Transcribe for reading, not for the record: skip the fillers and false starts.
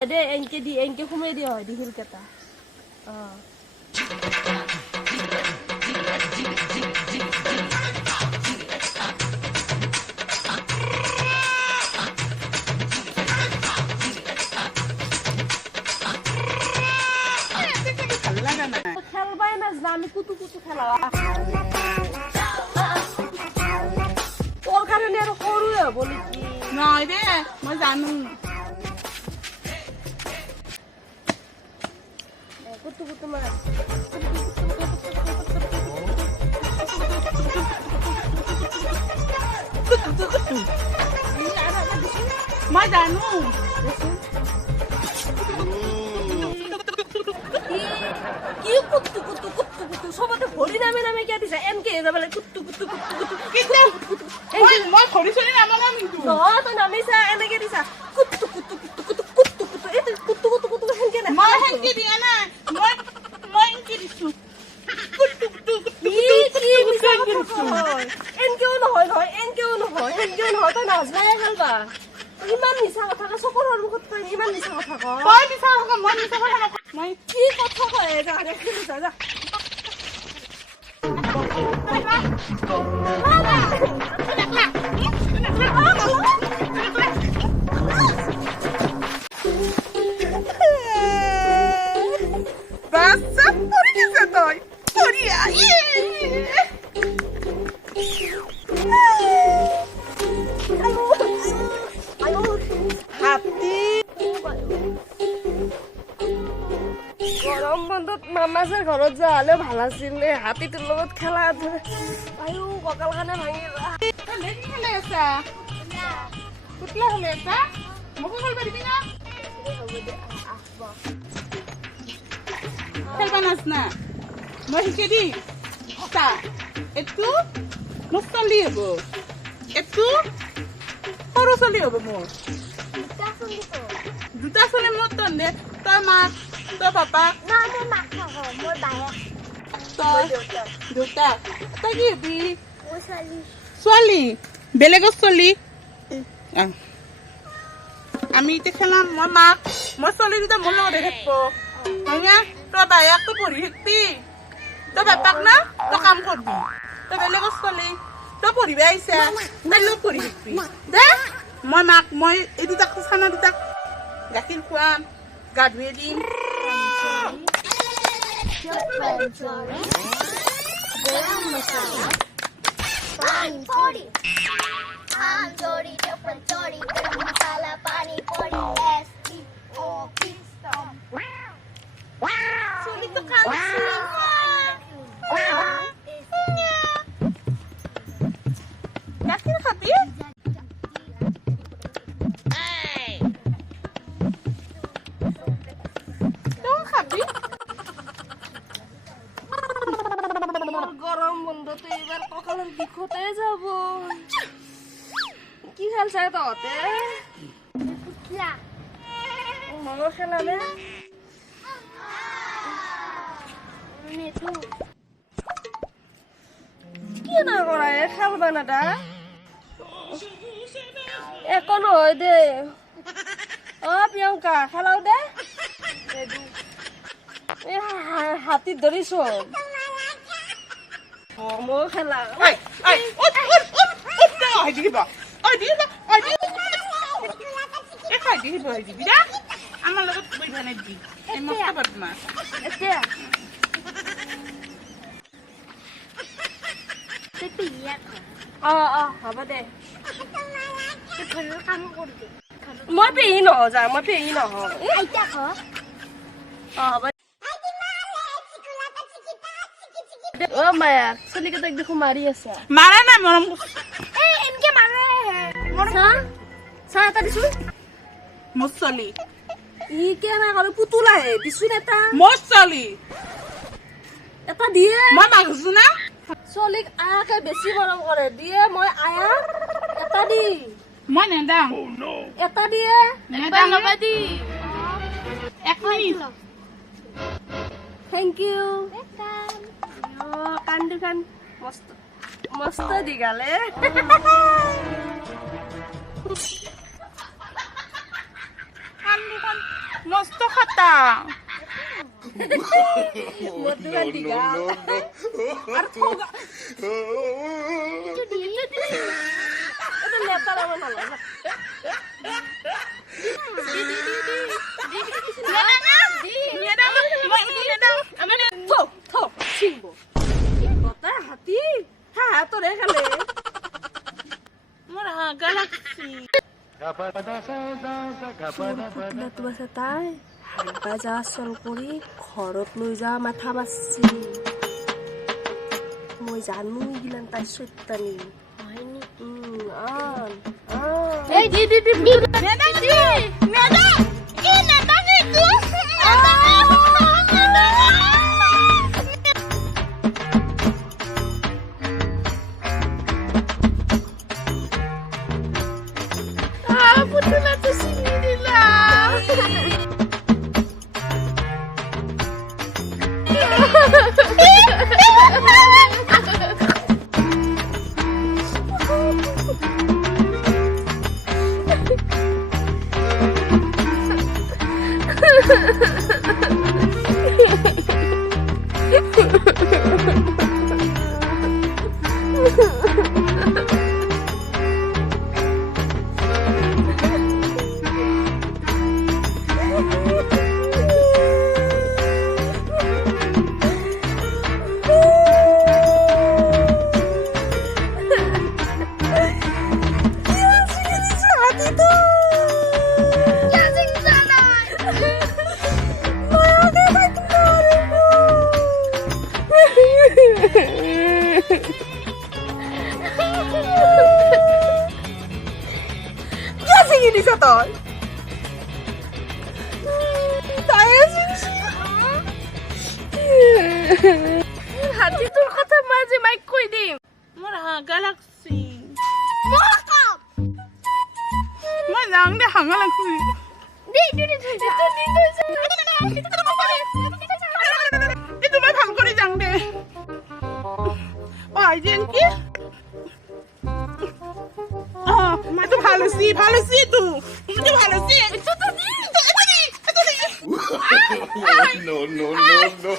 দে এনকে সোমাই দিয়া হয় দীঘল কেইটা খেলবাই নাজানো আমি কুতু খেলা তোর কাৰণে আৰু সৰুৱে হ'ব নেকি নহয় দে মই জানো কুতু মাছ মই জানো কি কুতু সবতে ভৰি নামে কিয় দিছা এনকে যাব লাগে কুতু মই ভৰিছনি নামানাম কিন্তু নহয় তই নামিছা এনেকে দিছা কুতু সেনকে না মই হেনকে দিয়া নাই মই এনকে দিছো এনেকেও নহয় এনেকেও নহয় সেনকেও নহয় তই নাজনাই খেলবা ইমান মিছা কথা চকুৰ সন্মুখত তই ইমান মিছা কথা কয় মই মিছা কথা মই কি কথা কয় যা খেলিছা যা বাচ্চা পড়ে গেছে তুই পড়িয়া হাতি গৰম বন্ধত মামাছৰ ঘৰত যোৱা হ'লে ভাল আছিলে হাতীটোৰ লগত খেলা আয়ো কঁকাল খানে ভাঙি খেলে আছা কুতলা খেলে আছা মোকো খেলবা দিবি না খেলবা নাজনা মই শিকাই দিম চা এইটো মোৰ চলি হ'ব এইটো সৰু চলি হ'ব মোৰ দুটা চলি মোৰ তন্দে তই মাক তই পাপাক তই দেউতা তই কি হবি ছোৱালী বেলেগৰ ছোৱালী আমি এতিয়া খেলাম মই মাক মই ছোৱালী দুটা মোৰ লগতে থাকিব হয় না তই বায়েকটো পঢ়ি থাকিবি তই বাপাক না তই কাম কৰবি তই বেলেগৰ ছোৱালী তই পঢ়িব আহিছা তাই লগত পঢ়ি থাকিবি দে মই মাক মই এই দুটাক চানা দুটাক গাখীৰ খুৱাম গা ধুই দিম Garam masala, pani puri, anjori, chapachori, garam masala, pani puri, S-T-O-P, stop. Sulit to kansi. Gakhir khabi? Dong khabi? গৰম বন্ধটো এইবাৰ কঁকালৰ বিষতে যাব কি খেলছা তহঁতে মনো খেলানে কি না কৰা খেলবা না দা একো নহয় দে প্ৰিয়ংকা খেলাও দে হাতীত ধৰিছ মই খেলা Oi, ut. Ai di ba? Ai di. Ai di ba? আমার লগত বই বানাই দি। এই মস্ত বদমাস। এতিয়া হ'ব দে মই পেহী নহওঁ মই পেহী নহওঁ হ'ব মায়া চলিকেইটাক দেখো মাৰি আছা মাৰা না মৰম এনেকে মাৰে চাহ এটা দিছো মছলি ই কেনে কৰে পুতুলাহে দিছোন মছলি এটা দিয়ে মই মাগছো না চলিক আয়াকে বেছি মৰম কৰে দিয়ে মই আয়া এটা দি মই নেদাম এটা দিয়ে নেদাম দি এক মিনিট থেংক ইউ কান্দুখান মস্ত দীঘালে কান্দুখান মস্ত খাতা মধুরা দিগা আর খোগা এটা নেতার আমার ভালো না কথা হাতি হ্যাঁ তো রে খালে মোর হাগা লাগছি তোমাৰ তাই হাগবা যা চল কৰি ঘৰত লৈ যা মাথা মাৰছি মই জানো এইগিলান তাই চৈতানি আন এই দি দি দি নেদা দি নেদা কি নেদা নি তু পুতুলা তো চিনি দিলা হাতি তোর কথা মাঝে মাইক কই দিম মোর হাগা লাগছি মই যাং দে হাগা লাগছি দি দি দি তো দি তো এই তুমি ভাল করে যাং দে ও আই যেন কি মা তো ভালো সি তু তুই ভালো সি তো তো দি No, no, no, no.